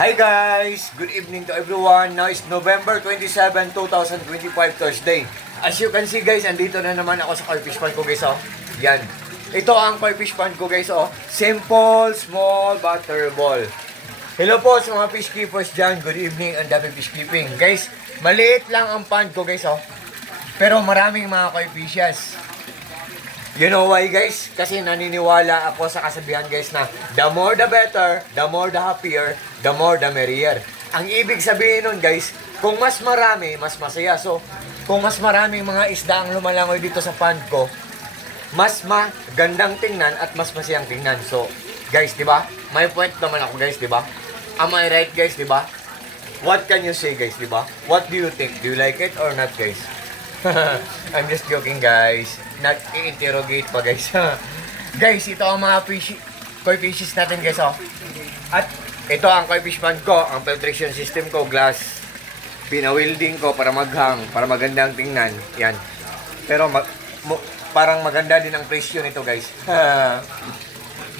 Hi guys! Good evening to everyone. Now is November 27, 2025, Thursday. As you can see guys, andito na naman ako sa koi fish pond ko guys, oh. Yan. Ito ang koi fish pond ko guys, oh. Simple, small, butterball. Hello po sa mga fish keepers dyan. Good evening, ang dami fish keeping. Guys, maliit lang ang pond ko guys, oh. Pero maraming mga koi fishes. You know why guys? Kasi naniniwala ako sa kasabihan guys na the more the better, the more the happier, the more the merrier. Ang ibig sabihin nun guys, kung mas marami, mas masaya. So, kung mas maraming mga isda ang lumalangoy dito sa pond ko, mas magandang tingnan at mas masayang tingnan. So, guys, di ba? May point naman ako guys, di ba? Am I right guys, di ba? What can you say guys, di ba? What do you think? Do you like it or not guys? I'm just joking guys. Not i-interrogate pa guys. Guys, ito ang mga koi fishes natin guys, oh. At ito ang koi fish pond ko, ang filtration system ko, glass. Pinawilding ko para maghang, para magandang tingnan. Yan. Pero parang maganda din ang presyo nito guys.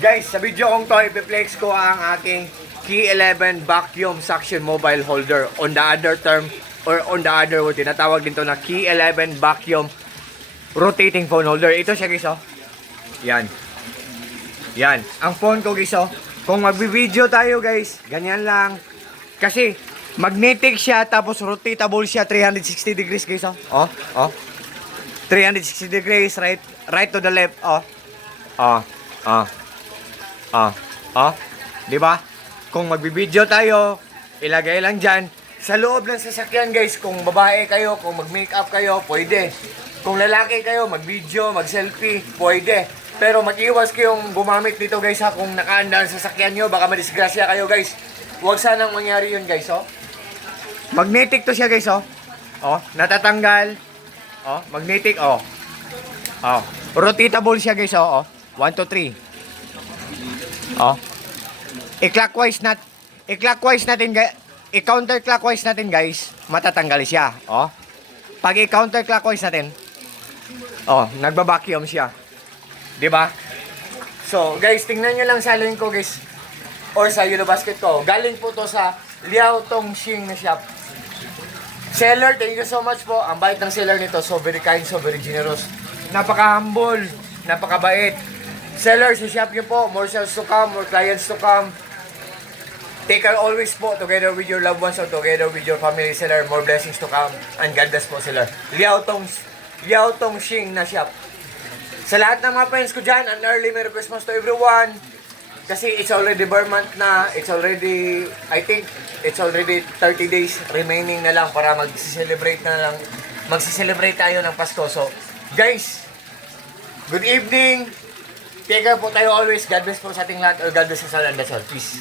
Guys, sa video kong to, ipiplex ko ang aking Key 11 vacuum suction mobile holder. On the other term, or on the other word, tinatawag din to na Key 11 vacuum rotating phone holder. Ito siya guys, oh. Yan. Yan. Ang phone ko guys, oh. Kung magbi-video tayo guys, ganyan lang. Kasi magnetic siya tapos rotatable siya 360 degrees guys, oh. Oh, oh. 360 degrees right to the left, oh. Oh, oh. Oh, oh. 'Di ba? Kung magbi-video tayo, ilagay lang diyan. Sa loob ng sasakyan guys, kung babae kayo, kung mag-makeup kayo, pwede. Kung lalaki kayo, mag-video, mag-selfie, pwede. Pero mag-iwas kayong gumamit dito guys, ha. Kung nakaanda ang sasakyan nyo, baka madisgrasya kayo guys. Huwag sanang mangyari yun guys, oh. Magnetic to siya guys, oh. Oh, natatanggal. Oh, magnetic, oh. Oh, rotatable siya guys, oh. 1, 2, 3. Oh. I-clockwise natin guys. I-counterclockwise natin guys, matatanggal siya. Oh. Pag i-counterclockwise natin, oh, nagba-vacuum siya. 'Di ba? So, guys, tingnan niyo lang sa link ko guys or sa Yellow Basket ko. Galing po to sa Liao Tongxing na shop. Seller, thank you so much po. Ang bait ng seller nito, so very kind, so very generous. Napaka-humble, napakabait. Seller, si shop niyo po, more sales to come, more clients to come. Take care always po, together with your loved ones or together with your family, seller. More blessings to come and God bless po, seller. Liao Tongxing na shop. Sa lahat ng mga friends ko dyan, an early Merry Christmas to everyone. Kasi it's already Burr month na. It's already, I think, it's already 30 days remaining na lang para mag-celebrate na lang. Mag-celebrate tayo ng Pasko. So, guys, good evening. Take care po tayo always. God bless po sa ating lahat. Or God bless us all and that's all. Peace.